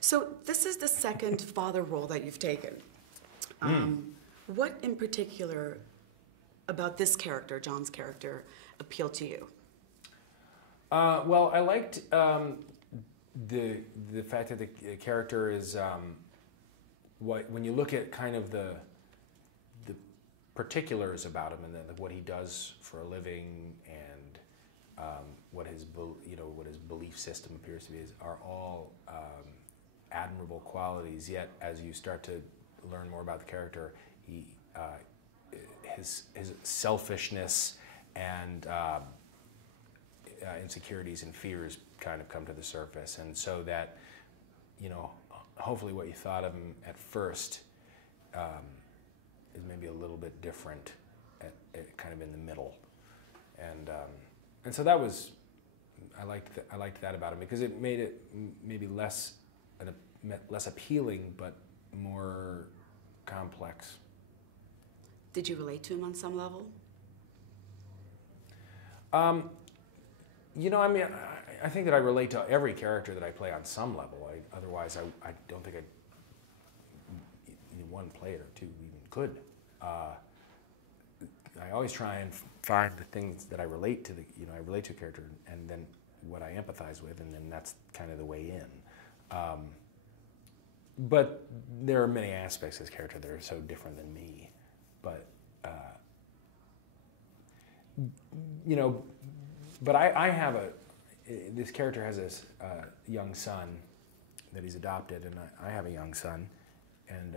So this is the second father role that you've taken. What in particular about this character, John's character, appealed to you? Well, I liked the fact that the character is when you look at kind of the particulars about him and what he does for a living and what his belief system appears to be are all admirable qualities. Yet, as you start to learn more about the character, his selfishness and insecurities and fears kind of come to the surface, and so that, hopefully what you thought of him at first is maybe a little bit different, kind of in the middle, and so that was, I liked that about him, because it made it maybe less appealing, but more complex. Did you relate to him on some level? I think that I relate to every character that I play on some level. Otherwise, I don't think one play it or two even could. I always try and find the things that I relate to. I relate to a character, and then what I empathize with, and then that's kind of the way in. But there are many aspects of this character that are so different than me. But but I have this character has this young son that he's adopted, and I have a young son, and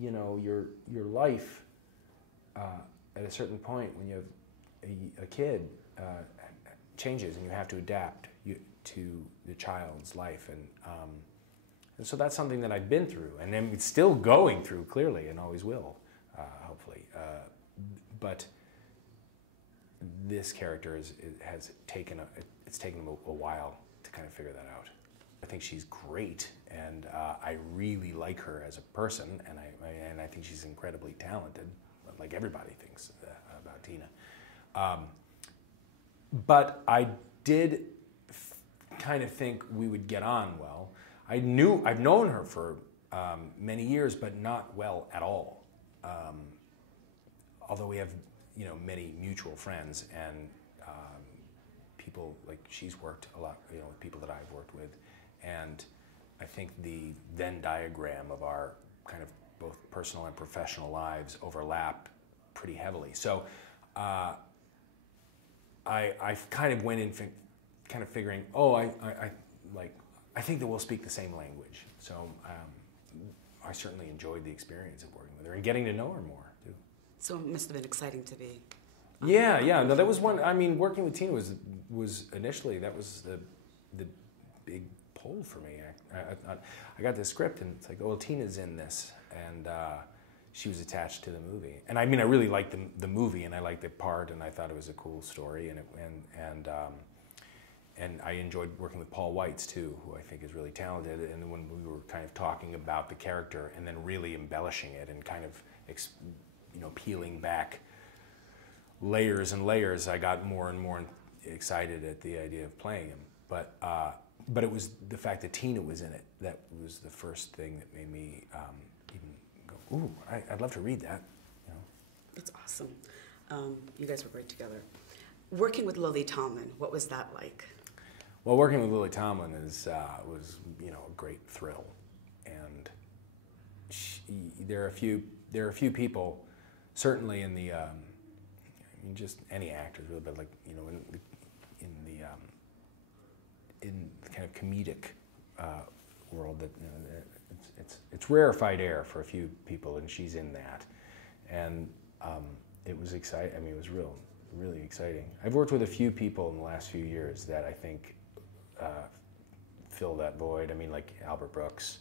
your life at a certain point when you have a kid changes, and you have to adapt to the child's life, and so that's something that I've been through, and I'm still going through, clearly, and always will, hopefully. But this character has taken him a while to kind of figure that out. I think she's great, and I really like her as a person, and I think she's incredibly talented, like everybody thinks about Tina. But I did kind of think we would get on well. I've known her for many years, but not well at all. Although we have, many mutual friends, and people, like, she's worked a lot, with people that I've worked with, and I think the Venn diagram of our kind of both personal and professional lives overlap pretty heavily. So I kind of went in kind of figuring, I think that we'll speak the same language. So I certainly enjoyed the experience of working with her and getting to know her more too. So it must have been exciting to be. Yeah. No, that was one. I mean, working with Tina was initially, that was the big pull for me. I got the script, and it's like, oh, well, Tina's in this, and she was attached to the movie. And I mean, I really liked the movie, and I liked the part, and I thought it was a cool story, and I enjoyed working with Paul Weitz too, who I think is really talented. And when we were kind of talking about the character and then really embellishing it and kind of peeling back layers and layers, I got more and more excited at the idea of playing him. But it was the fact that Tina was in it that was the first thing that made me even go, ooh, I'd love to read that. That's awesome. You guys were great together. Working with Lily Tomlin, what was that like? Well, working with Lily Tomlin was a great thrill, and there are a few people, certainly in the just any actors really, but like in the kind of comedic world, that it's rarefied air for a few people, and she's in that, and it was exciting. I mean, it was really exciting. I've worked with a few people in the last few years that I think fill that void. I mean, like Albert Brooks,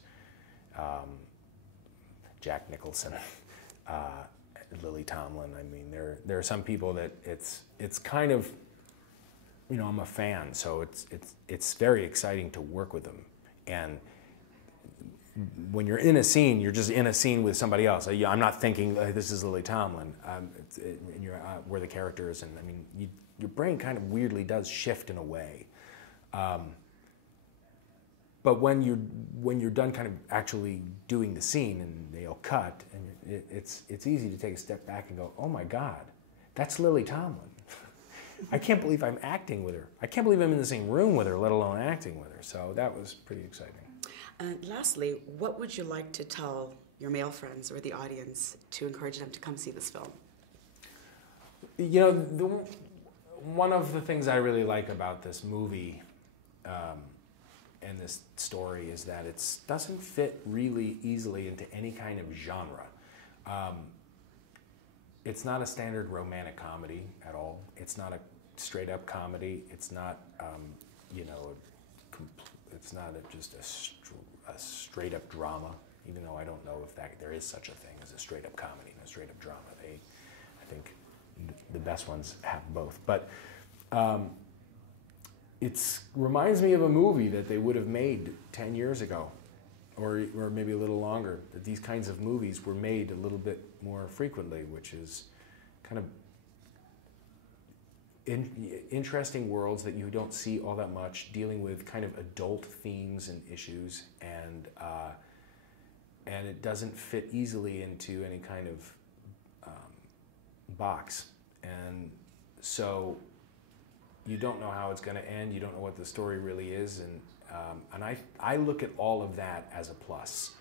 Jack Nicholson, Lily Tomlin. I mean, there are some people that it's kind of, I'm a fan, so it's very exciting to work with them. And when you're in a scene, you're just in a scene with somebody else. I'm not thinking, this is Lily Tomlin, and you're where the character is, and I mean, your brain kind of weirdly does shift in a way. but when you're done kind of actually doing the scene and they'll cut, and it's easy to take a step back and go, oh my God, that's Lily Tomlin. I can't believe I'm acting with her. I can't believe I'm in the same room with her, let alone acting with her. So that was pretty exciting. And lastly, what would you like to tell your male friends or the audience to encourage them to come see this film? You know, one of the things I really like about this movie and this story is that it doesn't fit really easily into any kind of genre. It's not a standard romantic comedy at all. It's not a straight-up comedy. It's not, you know, it's not just a straight-up drama, even though I don't know if there is such a thing as a straight-up comedy and a straight-up drama. I think the best ones have both. But it reminds me of a movie that they would have made 10 years ago, or maybe a little longer, that these kinds of movies were made a little bit more frequently, which is kind of interesting worlds that you don't see all that much, dealing with kind of adult themes and issues, and it doesn't fit easily into any kind of box. And so you don't know how it's going to end, you don't know what the story really is, and I look at all of that as a plus.